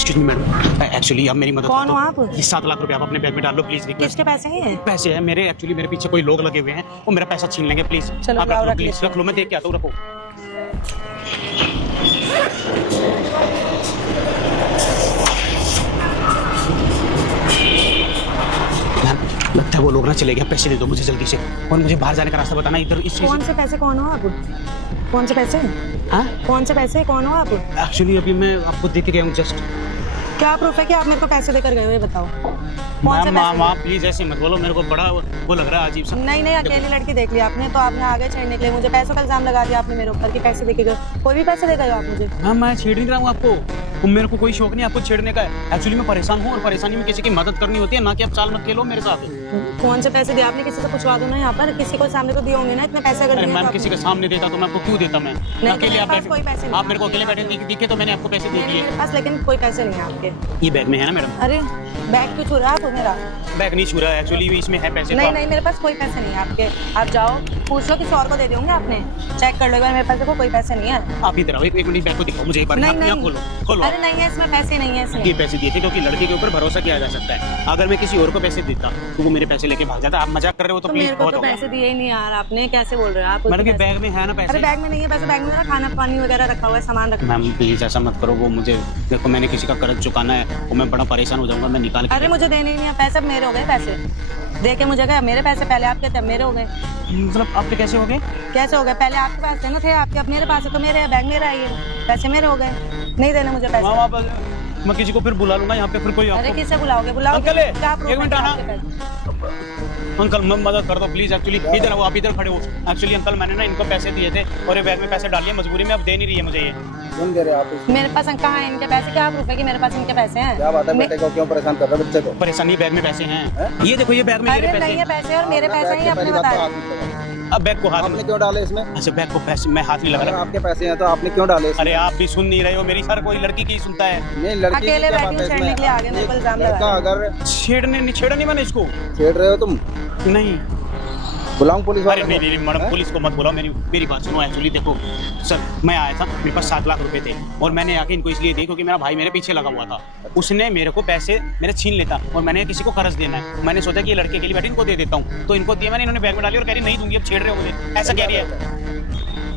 Excuse me madam, actually आप मेरी मदद कौन कर हो दो। आप? ये 7 लाख रुपए आप अपने बैग में डाल लो प्लीज। किसके पैसे हैं? पैसे है मेरे, एक्चुअली मेरे पीछे कोई लोग लगे हुए हैं, वो मेरा पैसा छीन लेंगे प्लीज। चलो, आप लाओ, रख लो रख प्लीज, लेते रख लो, मैं देख के आता हूँ, रखो। मैम, लगता है वो लोग ना चले गए, पैसे दे दो मुझे जल्दी से, और मुझे बाहर जाने का रास्ता बताना इधर इस चीज। कौन से पैसे? कौन हो आप? कौन से पैसे? हाँ कौन से पैसे? कौन हो आप? एक्चुअली अभी मैं आपको देख के गया हूँ जस्ट। क्या प्रूफ है कि आप मेरे को पैसे देकर गए हो, ये बताओ। कौन से पैसे? माँ प्लीज ऐसे मत बोलो, मेरे को बड़ा वो लग रहा है अजीब सा। नहीं, अकेली लड़की देख लिया आपने तो आपने आगे छेड़ने के लिए मुझे पैसों का इल्जाम लगा दिया आपने मेरे ऊपर कि पैसे देके गए। कोई भी पैसे दे गए हो आप मुझे? मैम मैं छेड़ नहीं रहा हूँ आपको, मेरे को कोई शौक नहीं आपको छेड़ने का है। एक्चुअली मैं परेशान हूँ और परेशानी में किसी की मदद करनी होती है, ना कि आप चाल मत खेलो मेरे साथ। कौन से पैसे दिए आपने? किसी से पूछवा दो ना, यहाँ पर किसी को सामने तो दिए होंगे ना इतने पैसे। अगर अरे दिए मैम तो किसी के आपने- सामने देता तो मैं आपको क्यों देता? मैं नहीं, अकेले मेरे आप पास कोई पैसे नहीं। आप मेरे को अकेले बैठे दिखे तो मैंने आपको पैसे दे नहीं, दिए। मेरे पास लेकिन कोई पैसे नहीं है आपके। ये बैग में है ना मैडम? अरे बैग क्यों छू रहा है मेरा? बैग नहीं छू रहा है, एक्चुअली इसमें है पैसे। नहीं, मेरे पास कोई पैसे नहीं है आपके। आप जाओ पूछ लो किसी और को दे होंगे आपने, चेक कर लो एक बार। मेरे पास देखो कोई पैसे नहीं है। आप इधर आओ, एक मिनट बैग को दिखाओ मुझे एक बार। नहीं, यहाँ खोलो खोलो। अरे नहीं है इसमें पैसे नहीं है इसमें। ये पैसे दिए थे क्योंकि लड़के के ऊपर भरोसा किया जा सकता है। अगर मैं किसी और को पैसे देता तो वो मेरे पैसे लेके भाग जाता। आप मजाक कर रहे हो तो तो प्लीज मेरे को बहुत तो हो गया। पैसे दिए ही नहीं यार आपने, कैसे बोल रहे हो आप? मैडम ये पैसे- बैग में है ना अरे पैसे? बैग में नहीं है पैसे, बैग में मेरा खाना पानी वगैरह रखा हुआ है, सामान रखा हुआ मैम प्लीज ऐसा मत करो, वो मुझे देखो मैंने किसी का कर्ज चुकाना है और मैं बड़ा परेशान हो जाऊंगा, मैं निकाल है। के। अरे मुझे देने ही नहीं है पैसे, मेरे हो गए पैसे। दे के मुझे गए मेरे पैसे, पहले आपके थे मेरे हो गए। मतलब आपके कैसे हो गए? कैसे हो गए? पहले आपके पास थे ना, थे आपके, अब मेरे पास है तो मेरे बैग मेरा है, ये पैसे मेरे हो गए। नहीं देने मुझे पैसे। मैम आप मैं किसी को फिर बुला लूंगा यहाँ पे, फिर कोई अरे आपको। किससे बुलाओगे? बुलाओगे अंकल क्या proof एक मिनट है आना। आपके पैसे? अंकल मैं मदद कर दो प्लीज, एक्चुअली इधर वो आप इधर खड़े हो। एक्चुअली अंकल मैंने ना इनको पैसे दिए थे और ये बैग में पैसे डालिए मजबूरी में, अब दे नहीं रही है मुझे ये। क्यों दे रहे हो आप? मेरे पास कहाँ है इनके पैसे? क्या प्रूफ है कि मेरे पास इनके पैसे हैं? क्या बात है, बेटे को क्यों परेशान कर रहे हो बच्चे को? परेशानी बैग में पैसे हैं, ये देखो ये बैग में मेरे अरे नहीं पैसे। है पैसे और मेरे पैसे ही आपने पहली बात तो बताया। हाथ मत लगाओ। अब बैग को हाथ आपने में, क्यों डाले इसमें? अच्छा बैग को पैसे मैं हाथ नहीं लगा अगर रहा। आपके पैसे हैं तो आपने क्यों डाले इसमें? अरे आप भी सुन नहीं रहे हो मेरी, हर कोई लड़की की सुनता है। नहीं, लड़की की अकेले क्या बैठी बात हूँ है छेड़ने के लिए, आगे मेरे को इसमें? इल्जाम लगा लड़का रहे अगर छेड़ा नहीं मैंने इसको। छेड़ रहे हो तुम, नहीं बुलाऊं पुलिस अरे वाले नहीं को? मैडम हैं? पुलिस को मत बुलाओ, मेरी बात सुनो। एक्चुअली देखो सर, मैं आया था, मेरे पास 7 लाख रुपए थे और मैंने आके इनको इसलिए दिए क्योंकि मेरा भाई मेरे पीछे लगा हुआ था। उसने मेरे को पैसे मेरे छीन लेता और मैंने किसी को कर्ज देना है, मैंने सोचा कि ये लड़के के लिए बैठी इनको दे देता हूँ, तो इनको दिया मैंने। इन्होंने बैग में डाली और कह रही नहीं दूंगी, अब छेड़ रहे हो मुझे, ऐसा कह रही है।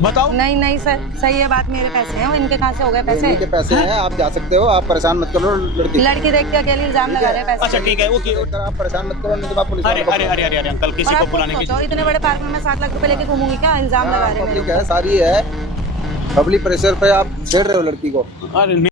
बताओ। नहीं सर, सही है बात, मेरे पैसे हैं। वो इनके कहाँ से हो गए पैसे? इनके पैसे हैं, आप जा सकते हो, आप परेशान मत करो लड़की। लड़की देख के अकेले इल्जाम लगा रहे हैं पैसे। अच्छा ठीक है ओके। अगर आप परेशान मत करो, नहीं तो आप पुलिस अरे वालों को अरे अरे अरे अरे अंकल और किसी को आप बुलाने खुद की। सोचो, इतने बड़े पार्क में मैं 7 लाख रुपए लेके घूमूंगी क्या? इल्जाम लगा रहे हैं मेरे पब्लिक है, सारी है, पब्लिक प्रेशर पे आप छेड़ रहे हो लड़की को। अरे